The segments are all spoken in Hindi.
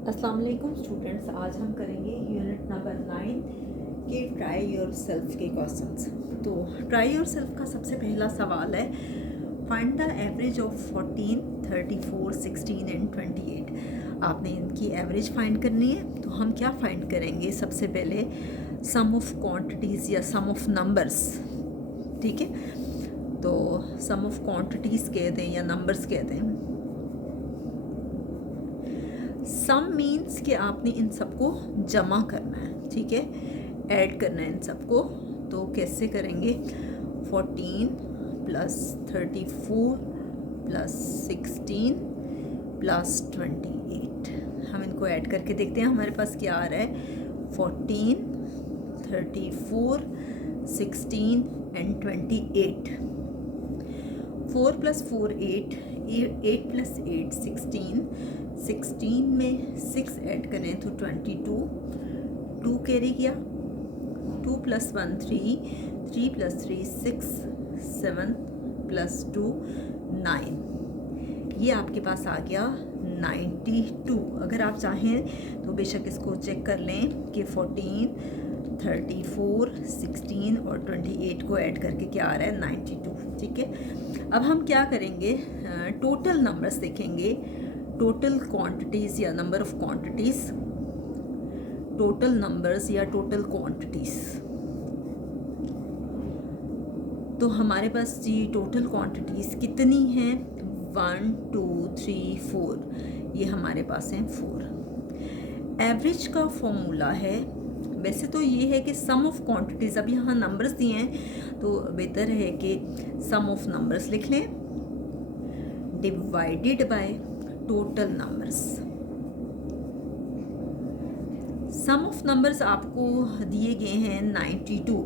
अस्सलाम वालेकुम स्टूडेंट्स, आज हम करेंगे यूनिट नंबर 9 के ट्राई योर सेल्फ के क्वेश्चंस। तो ट्राई योर सेल्फ का सबसे पहला सवाल है, find the average of 14, 34, 16 and 28। आपने इनकी एवरेज फाइंड करनी है। तो हम क्या फाइंड करेंगे? सबसे पहले सम ऑफ क्वांटिटीज़ या सम ऑफ नंबर्स। ठीक है, तो सम ऑफ क्वांटिटीज़ कह दें या नंबर्स कह दें। सम मीन्स कि आपने इन सबको जमा करना है, ठीक है, ऐड करना है इन सबको। तो कैसे करेंगे? 14 प्लस 34 प्लस 16 प्लस 28। हम इनको ऐड करके देखते हैं हमारे पास क्या आ रहा है। 14, 34, 16 एंड 28। 4 प्लस 4 8, 8 प्लस 8 16, 16 में 6 ऐड करें तो 22, 2 कैरी किया। 2 प्लस 1 3, 3 प्लस 3 6, 7 प्लस 2 9। ये आपके पास आ गया 92। अगर आप चाहें तो बेशक इसको चेक कर लें कि 14, 34, 16 और 28 को ऐड करके क्या आ रहा है, 92। ठीक है, अब हम क्या करेंगे? टोटल नंबर्स देखेंगे, टोटल क्वांटिटीज़ या number of quantities, total numbers या टोटल क्वांटिटीज़। तो हमारे पास जी टोटल क्वांटिटीज़ कितनी हैं? 1 2 3 4। ये हमारे पास हैं 4। एवरेज का फॉर्मूला है, वैसे तो ये है कि सम ऑफ क्वांटिटीज़, अब यहाँ नंबर्स दिए हैं तो बेहतर है कि सम ऑफ नंबर्स लिख लें divided by total numbers. Sum of numbers आपको दिए गए हैं 92,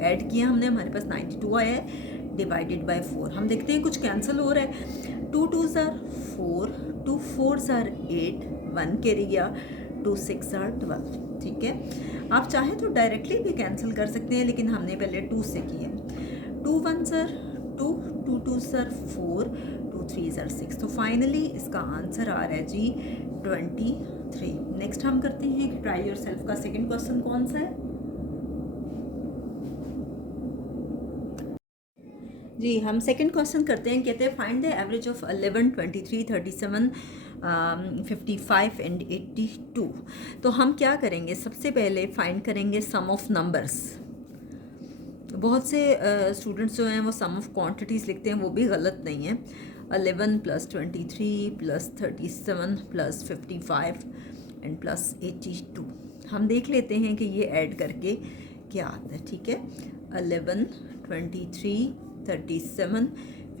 ऐड किया हमने, हमारे पास 92 आया है, डिवाइडेड बाय 4। हम देखते हैं कुछ कैंसिल हो रहा है। 2 2s are 4, 2 4s are 8, 1 carry गया, 2 6 आर 12। ठीक है, आप चाहें तो डायरेक्टली भी कैंसिल कर सकते हैं, लेकिन हमने पहले 2 से किया। 2 1s are 2, 2 2s are 4, 2 3s are 6। तो फाइनली इसका आंसर आ रहा है जी 23। नेक्स्ट हम करते हैं कि ट्राई योर सेल्फ का सेकेंड क्वेश्चन कौन सा है जी। हम सेकंड क्वेश्चन करते हैं, कहते हैं find the average of 11, 23, 37, 55 and 82। तो हम क्या करेंगे? सबसे पहले फाइंड करेंगे सम ऑफ नंबर्स। बहुत से स्टूडेंट्स जो हैं वो सम ऑफ क्वांटिटीज़ लिखते हैं, वो भी गलत नहीं है। 11 plus 23 plus 37 plus 55 and plus 82। हम देख लेते हैं कि ये ऐड करके क्या आता है। ठीक है, 11, 23, 37,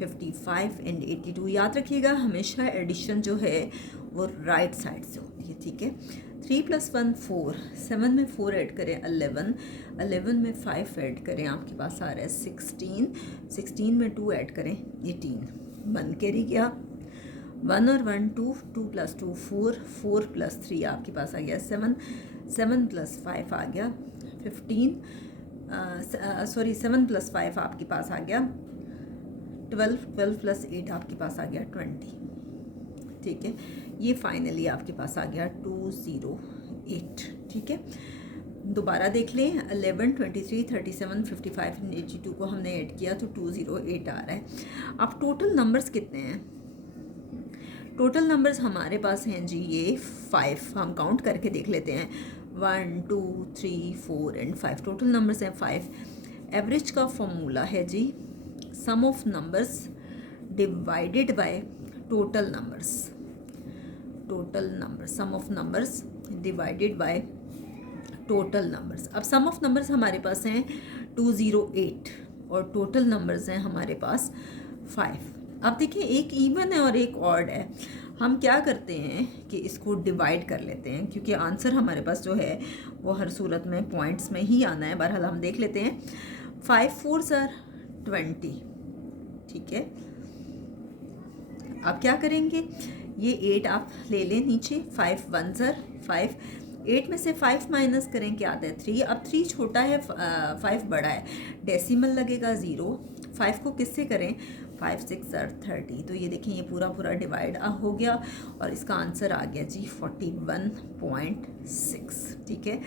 55 एंड 82। याद रखिएगा हमेशा एडिशन जो है वो राइट साइड से होती है। ठीक है, 3 प्लस 1 4, 7 में 4 ऐड करें 11, 11 में 5 ऐड करें, आपके पास आ रहा है 16, 16 में 2 ऐड करें 18, 1 कैरी किया। 1 और 1 2, 2 प्लस 2 4, 4 प्लस 3 आपके पास आ गया 7, 7 प्लस 5 आ गया 15, 7 प्लस 5 आपके पास आ गया 12, 12 प्लस 8 आपके पास आ गया 20। ठीक है, ये फाइनली आपके पास आ गया 208। ठीक है, दोबारा देख लें, 11, 23, 37, 55 एंड 82 को हमने ऐड किया तो 208 आ रहा है। अब टोटल नंबर्स कितने हैं? टोटल नंबर्स हमारे पास हैं जी ये 5। हम काउंट करके देख लेते हैं, 1 2 3 4 एंड 5। टोटल नंबर्स हैं 5। एवरेज का फॉर्मूला है जी sum of numbers divided by total numbers. Total number, sum of numbers divided by total numbers. अब सम ऑफ नंबर्स हमारे पास हैं 208 और टोटल नंबर्स हैं हमारे पास 5। अब देखिए एक इवन है और एक ऑड है। हम क्या करते हैं कि इसको डिवाइड कर लेते हैं, क्योंकि आंसर हमारे पास जो है वो हर सूरत में पॉइंट्स में ही आना है। बहरहाल हम देख लेते हैं। 5 4s आर 20। ठीक है, अब क्या करेंगे? ये 8 आप ले लें नीचे, 5 1s आर 5, 8 में से 5 माइनस करें, क्या आता है 3। अब 3 छोटा है, 5 बड़ा है, डेसिमल लगेगा 0। 5 को किससे करें? 5 6 30। तो ये देखें ये पूरा पूरा डिवाइड हो गया और इसका आंसर आ गया जी 41.6। ठीक है,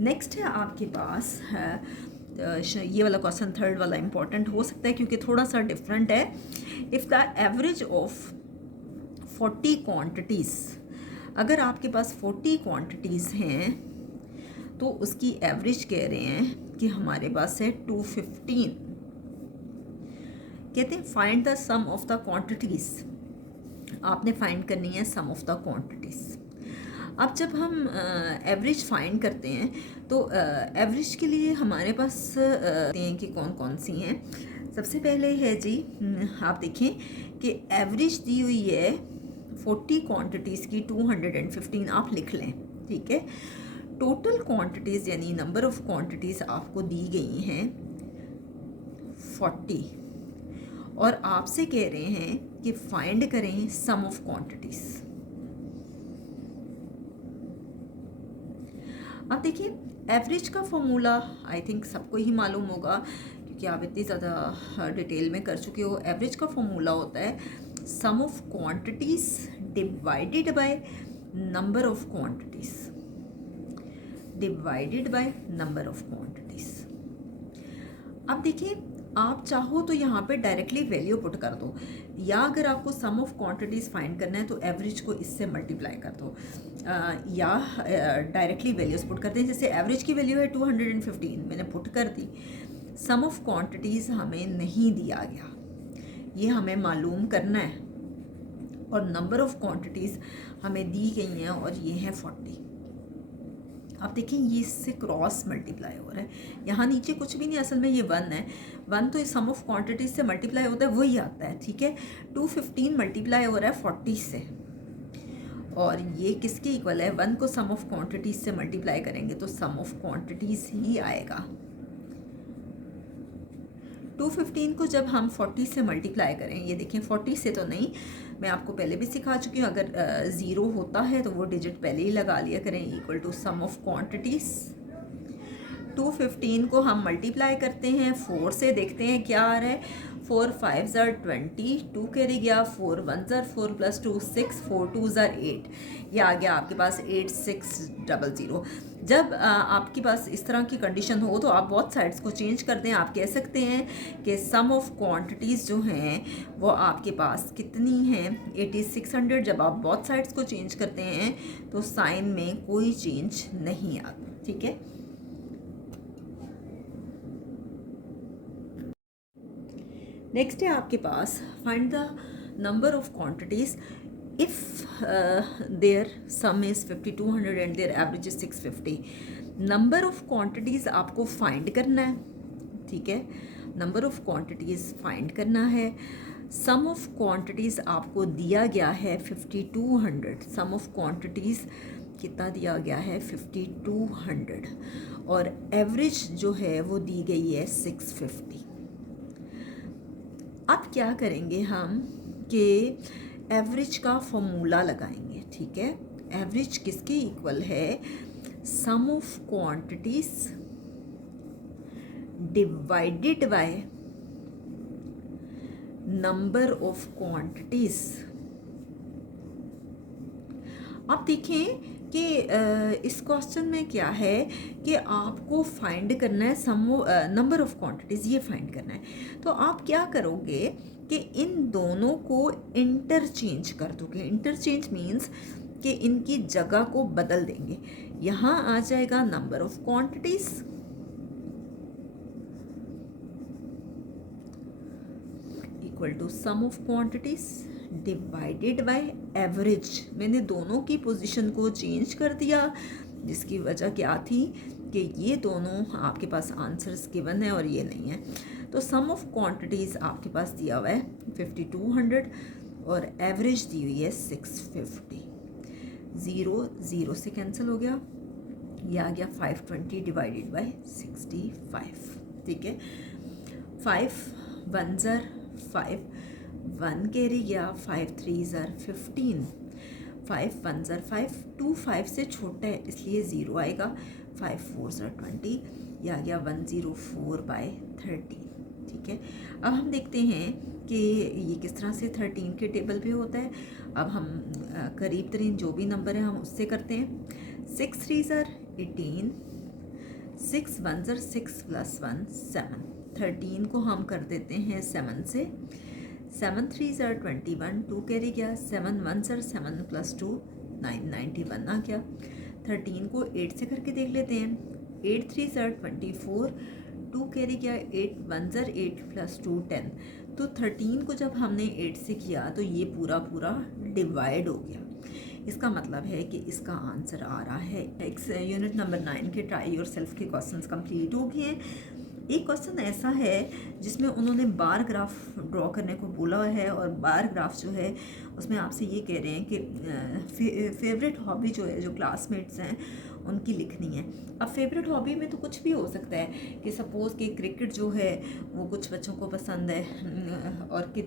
नेक्स्ट है आपके पास है ये वाला क्वेश्चन, थर्ड वाला इंपॉर्टेंट हो सकता है क्योंकि थोड़ा सा डिफरेंट है। If the average of 40 quantities, अगर आपके पास 40 क्वांटिटीज़ हैं तो उसकी एवरेज कह रहे हैं कि हमारे पास है 215। कहते हैं find the sum of the quantities, आपने फाइंड करनी है सम ऑफ द क्वांटिटीज़। अब जब हम एवरेज फाइंड करते हैं तो एवरेज के लिए हमारे पास हैं कि कौन कौन सी हैं। सबसे पहले है जी आप देखें कि एवरेज दी हुई है 40 क्वांटिटीज़ की 215, आप लिख लें। ठीक है, टोटल क्वांटिटीज़ यानी नंबर ऑफ़ क्वांटिटीज़ आपको दी गई हैं 40 और आपसे कह रहे हैं कि फाइंड करें सम ऑफ क्वांटिटीज़। अब देखिए एवरेज का फॉर्मूला आई थिंक सबको ही मालूम होगा क्योंकि आप इतनी ज़्यादा डिटेल में कर चुके हो। एवरेज का फॉर्मूला होता है sum of quantities divided by number of quantities, divided by number of quantities. अब देखिए आप चाहो तो यहाँ पे डायरेक्टली वैल्यू पुट कर दो, या अगर आपको सम ऑफ क्वांटिटीज़ फाइंड करना है तो एवरेज को इससे मल्टीप्लाई कर दो, या डायरेक्टली वैल्यूज पुट कर दें। जैसे एवरेज की वैल्यू है 215, मैंने पुट कर दी। सम ऑफ क्वांटिटीज़ हमें नहीं दिया गया, ये हमें मालूम करना है, और नंबर ऑफ़ क्वांटिटीज़ हमें दी गई हैं और ये है 40। आप देखें ये इससे क्रॉस मल्टीप्लाई हो रहा है, यहाँ नीचे कुछ भी नहीं, असल में ये 1 है। 1 तो इस सम ऑफ क्वांटिटीज़ से मल्टीप्लाई होता है, वही आता है। ठीक है, 215 मल्टीप्लाई हो रहा है 40 से, और ये किसके इक्वल है? 1 को सम ऑफ क्वांटिटीज़ से मल्टीप्लाई करेंगे तो सम ऑफ क्वांटिटीज़ ही आएगा। 215 को जब हम 40 से मल्टीप्लाई करें, ये देखें 40 से तो नहीं, मैं आपको पहले भी सिखा चुकी हूँ, अगर 0 होता है तो वो डिजिट पहले ही लगा लिया करें, equal to sum of quantities. 215 को हम मल्टीप्लाई करते हैं 4 से, देखते हैं क्या आ रहा है। 4 5 20, 2 कैरी गया, 4 1 4 + 2 6, 4 2 8, ये आ गया आपके पास 8600। जब आपके पास इस तरह की कंडीशन हो तो आप बहुत साइड्स को चेंज कर दें। आप कह सकते हैं कि सम ऑफ क्वांटिटीज़ जो हैं वो आपके पास कितनी हैं, 8600। जब आप बहुत साइड्स को चेंज करते हैं तो साइन में कोई चेंज नहीं आता। ठीक है, नेक्स्ट है आपके पास find the number of quantities if their sum is 5200 and their average is 650। Number of quantities आपको फाइंड करना है। ठीक है, नंबर ऑफ क्वांटिटीज़ फाइंड करना है। सम ऑफ क्वांटिटीज़ आपको दिया गया है 5200, सम ऑफ क्वांटिटीज़ कितना दिया गया है 5200, और एवरेज जो है वो दी गई है 650। अब क्या करेंगे हम कि एवरेज का फॉर्मूला लगाएंगे। ठीक है, एवरेज किसके इक्वल है? Sum of quantities divided by number of quantities. आप देखें कि इस क्वेश्चन में क्या है कि आपको फाइंड करना है सम नंबर ऑफ क्वांटिटीज़, ये फाइंड करना है। तो आप क्या करोगे कि इन दोनों को इंटरचेंज कर दोगे। इंटरचेंज मीन्स कि इनकी जगह को बदल देंगे। यहाँ आ जाएगा number of quantities equal to sum of quantities divided by average. मैंने दोनों की पोजीशन को चेंज कर दिया, जिसकी वजह क्या थी कि ये दोनों आपके पास आंसर्स गिवन है और ये नहीं है। तो सम ऑफ क्वांटिटीज़ आपके पास दिया हुआ है 5200 और एवरेज दी हुई है 650। 0 0 से कैंसिल हो गया, ये आ गया 520 डिवाइडेड बाय 65। ठीक है, 5 1 5, 1 कैरी गया, 5 3 15, 5 1 5, 2 5 से छोटा है इसलिए 0 आएगा, 5 4 20, यह आ गया 104/30। ठीक है, अब हम देखते हैं कि ये किस तरह से 13 के टेबल पे होता है। अब हम करीब तरीन जो भी नंबर है हम उससे करते हैं। 6 3 ज़र 18, 6 1 ज़र 6 + 1 7। 13 को हम कर देते हैं 7 से। 7 3 ज़र 21, 2 कैरी गया। 7 1 ज़र 7 + 2 9, 91 आ गया। 13 को 8 से करके देख लेते हैं। 8 3 ज़र 24, 2 कैरी गया। 8 1 ज़र 8 + 2 10। तो 13 को जब हमने 8 से किया तो ये पूरा पूरा डिवाइड हो गया। इसका मतलब है कि इसका आंसर आ रहा है एक्स। यूनिट नंबर 9 के ट्राई योर सेल्फ के क्वेश्चंस कंप्लीट हो गए हैं। एक क्वेश्चन ऐसा है जिसमें उन्होंने बार ग्राफ ड्रॉ करने को बोला है, और बार ग्राफ जो है उसमें आपसे ये कह रहे हैं कि फेवरेट हॉबी जो है, जो क्लासमेट्स हैं उनकी लिखनी है। अब फेवरेट हॉबी में तो कुछ भी हो सकता है कि सपोज़ कि क्रिकेट जो है वो कुछ बच्चों को पसंद है, और कि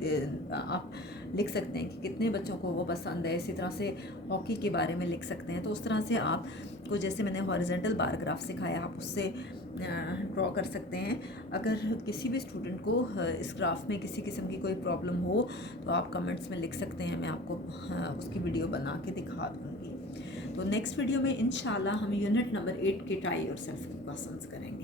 आप लिख सकते हैं कि कितने बच्चों को वो पसंद है। इसी तरह से हॉकी के बारे में लिख सकते हैं। तो उस तरह से आप को जैसे मैंने हॉरिजॉन्टल बार ग्राफ सिखाया आप उससे ड्रॉ कर सकते हैं। अगर किसी भी स्टूडेंट को इस ग्राफ में किसी किस्म की कोई प्रॉब्लम हो तो आप कमेंट्स में लिख सकते हैं, मैं आपको उसकी वीडियो बना के दिखा दूँगी। तो नेक्स्ट वीडियो में इंशाल्लाह हम यूनिट नंबर 8 के ट्राई योरसेल्फ के क्वेश्चंस करेंगे।